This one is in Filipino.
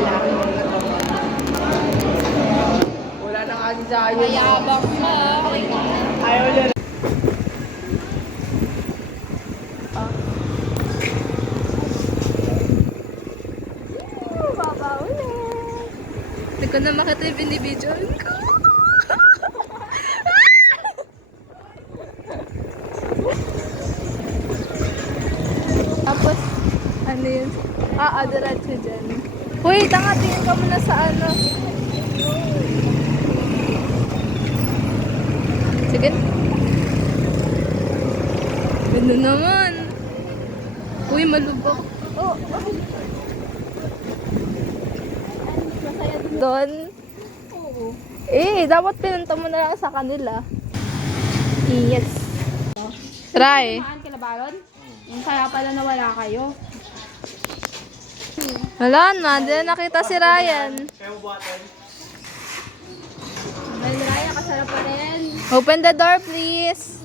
lalaki. Wala na kasi sa akin. Mayabang ka. Ayaw niya. Hindi ko na makita yung binibidyoan ko. Tapos, ano yun? Diretso dyan. Uy, tingin ka muna sa ano. Sige. Ano naman? Uy, malubak. Oh, doon? Oo. Dapat pinunta mo na lang sa kanila. Yes. Try. Saan kilabaron? Yung kaya pala nawala kayo. Wala na, di na nakita si Ryan. Ay, Raya, kasarap pa rin. Open the door, please.